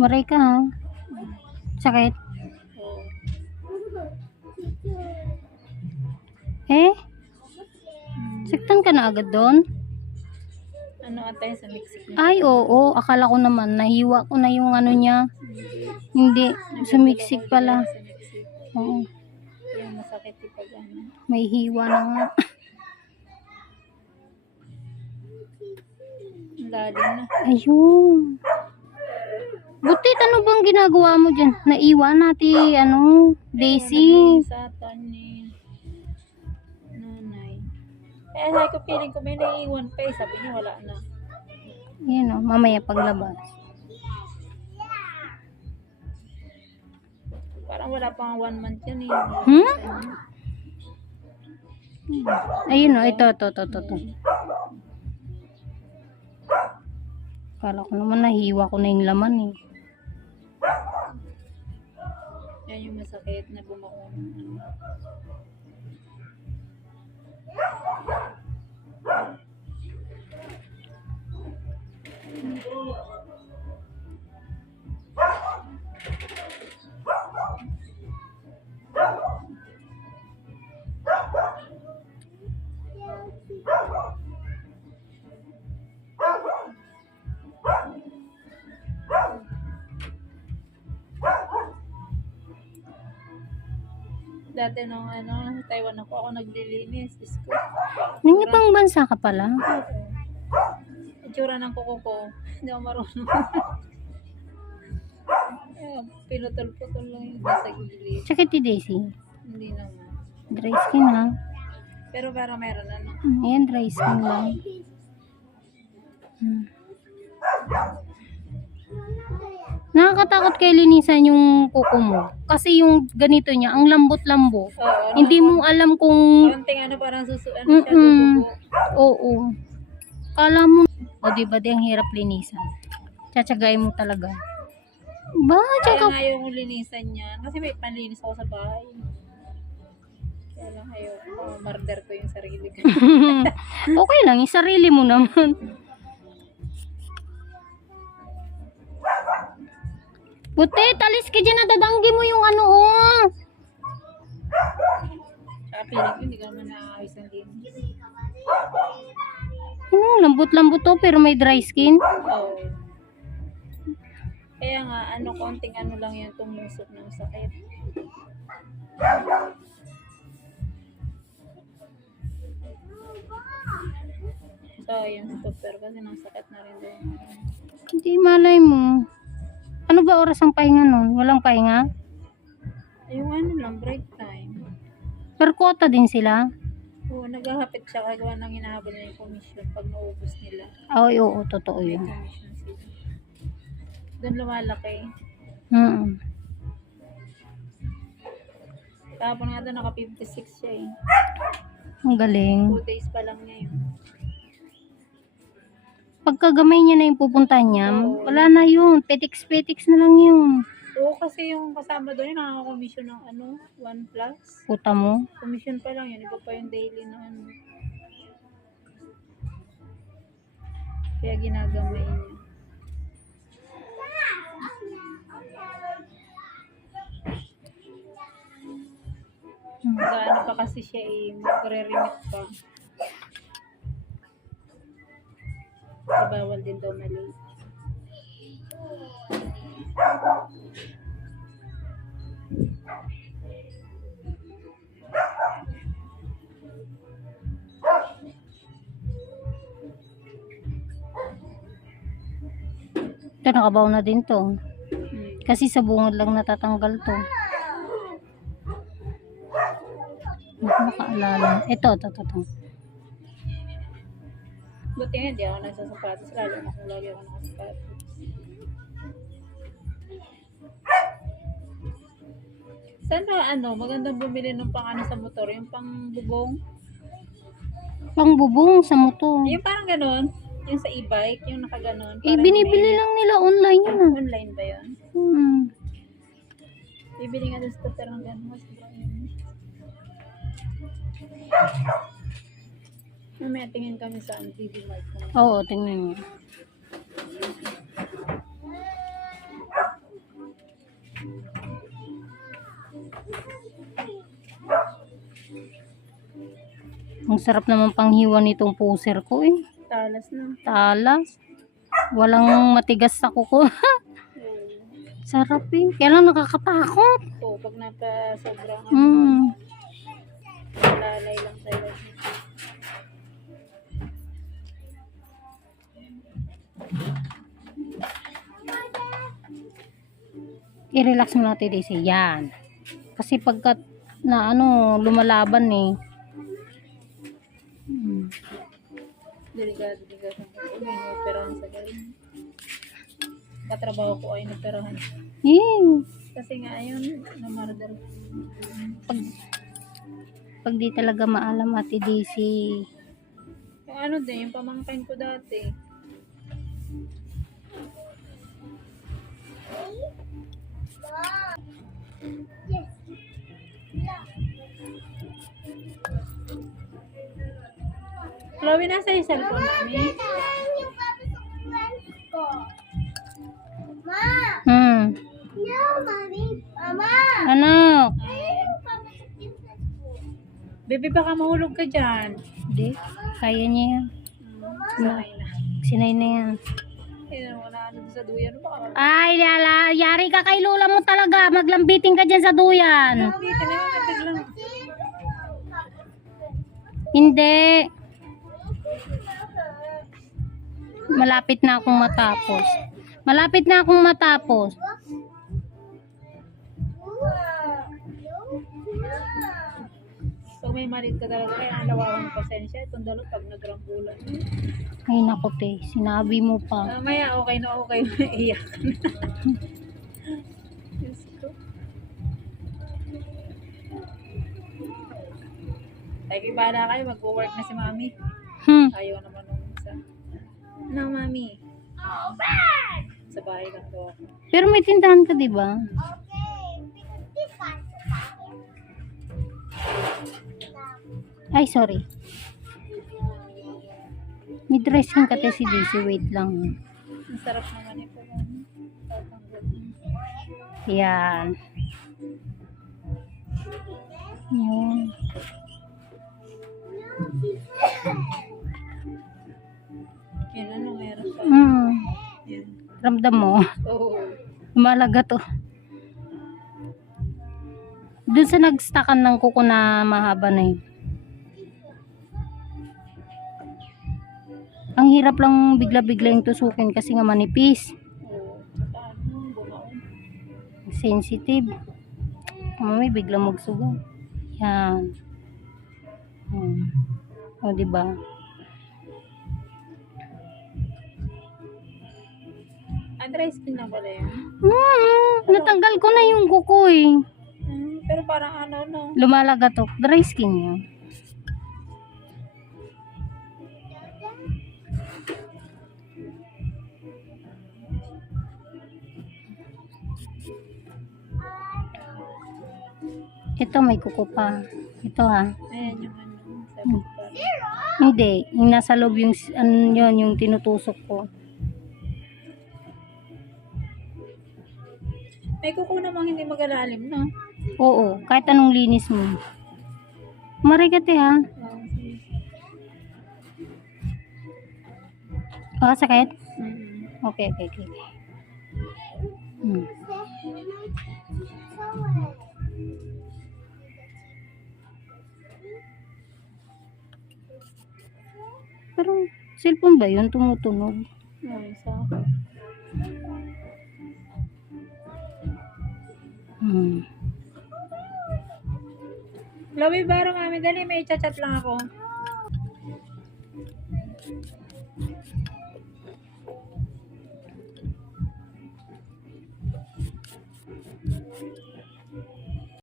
Maray ka ha. Sakit. Eh? Saktan ka na agad doon? Ano ata sa Mexico? Ay, oo. Akala ko naman, nahiwa ko na yung ano niya. Hindi. Sumiksik pala. Sa Mexico. Oo. Yung masakit yung pag ano. May hiwa na nga. Ang lalim na. Ayun. Butit, ano bang ginagawa mo dyan? Naiwan natin, ano, Daisy. Sa ata ni nanay. Kaya sabi ko feeling ko may naiiwan pa eh. Sabi niya wala na. Yan o, mamaya paglabas. Parang wala pang one month yan eh. Hmm? Ayun o, ito, ito, ito, ito, ito. Kala ko naman nahiwa ko na yung laman eh. Yan yung masakit na bumako. ng ano. Dati nung ano, sa Taiwan ako, ako naglilinis. Diyos ko. Ibang bansa ka pala? Itsura ng kuko ko. Hindi ako marunong. Kaya pinutol-putol lang yung sa gilid. Sakit ni Daisy. Hindi naman. Dry skin lang. Pero para meron ano. Ayan, dry skin lang. Hmm. Nakakatakot kay linisan yung kuko mo. Kasi yung ganito niya, ang lambot-lambot. Oo. Hindi mo alam kung... Konting ano parang susu... Ano siya, Mm-mm. dugo. Oo. Kala mo... O diba di ang hirap linisan. Tsatsagay mo talaga. Ba, Kaya tsaka... nga yung linisan niya. Kasi may panlinis ako sa bahay. Kaya lang ayaw. Oh, murder ko yung sarili ko. okay lang, yung sarili mo naman. Puti, talis ka dyan, nadadanggi mo yung ano, oh. Piling ko, hindi ka naman ang linis. Ano, lambot-lambot to, pero may dry skin. Oo. Kaya nga, ano, konting ano lang yung tumusok ng sakit. So, yung doctor kasi nang sakit na rin daw. Hindi malay mo. Ano ba oras ang pahinga nun? Walang pahinga? Yung ano lang, break time. Per quota din sila? Oo, naghahapit siya kagawa ng hinahabol niya yung commission pag naubos nila. Ay, oo, totoo May yun. commission sila. Doon lumalaki. Mm. Tapos nga doon, naka 56 siya eh. Ang galing. 2 days pa lang niya yun. Pagkagamay niya na yung pupuntahan niya, wala na yun. Petiks-petiks na lang yun. Oo, kasi yung kasama doon, yung nakaka-commission ng ano, 1 plus. Puta mo. Commission pa lang yun, iba pa yung daily na ano. Kaya ginagamay niya. Hmm. Gaano pa kasi siya eh, magre-remit pa. Bawal din daw mali. Ito, nakabaw na din to. Hmm. Kasi sa bungod lang natatanggal to. Naku, nakaalala. Ito, ito, ito, ito. Buti nga, hindi ako nagsasapatos. Lalo na kung lagi ako nakasapatos. Saan ba ano, magandang bumili ng pang ano sa motor, yung pang bubong? Pang bubong sa motor. Yung parang ganon, yung sa e-bike, yung nakaganon. Eh, binibili may- lang nila online yun ah. Online ba yun? Hmm. Bibili nga doon sa ng ganon. Mas yun. Mamaya tingin kami sa ano, TV Mart. Oo, tingnan niyo. Ang sarap naman panghiwa nitong puser ko eh. Talas na. Talas. Walang matigas sa kuko. Sarap eh. Kaya lang nakakatakot. Oo, pag napa sobrang Hmm. lalay lang tayo. I-relax mo natin Daisy. Yan. Kasi pagkat na ano, lumalaban eh. Hmm. Delikado, delikado. May operahan sa galing. Katrabaho ko ay nagperahan. Eh, Kasi nga ayun, namarder. pag, pag di talaga maalam ate Daisy. Yung ano din, yung pamangkin ko dati. Chloe, nasa yung cellphone namin? Hmm. Anak. Baby, baka mahulog ka dyan. Hindi. Kaya niya yan. Na. Sinay na yan. Ayun, wala ano sa duyan. Baka Ay, lala, yari ka kay lola Maglambiting ka dyan sa duyan. Hindi. Malapit na akong matapos. Malapit na akong matapos. Pag may malit ka talaga, kaya ang lawawang pasensya. Itong dalo pag nagrambulan. Ay, naku, te. Sinabi mo pa. Mamaya, okay na okay. Iyak ka na. Ay, kibala kayo, mag-work na si mami. Hmm. Ayaw naman nung isa. No, mami. Sa bahay lang daw ako. Pero may tindahan ka, di ba? Ay, sorry. May dressing ka si Daisy. Wait lang. Ang sarap naman ito. Tatanggal. Yan. Yan, ano meron pa? Hmm. Yan. Ramdam mo. Oo. Malaga to. Doon sa nagstakan ng kuko na mahaba na yun. Ang hirap lang bigla-bigla yung tusukin kasi nga manipis. Sensitive. Mami, bigla magsugal. Yan. Hmm. O, diba? Ah, dry skin lang pala yan. Hmm, natanggal ko na yung kuko eh. Hmm, pero parang ano, no? Lumalaga to. Dry skin yun. Ito may kuko pa. Ito ha. Ayan yung Hindi, yung nasa loob yung ano yun, yung tinutusok ko. May kuko namang hindi magalalim, no? Oo, kahit anong linis mo. Marigate ha. Oo, sige. Ah, sakit? Mm. Okay, okay, okay. okay. Hmm. Pero, cellphone ba yun? Tumutunog. Oo, isa ako. Hmm. Lawi baro mami, dali may chat-chat lang ako.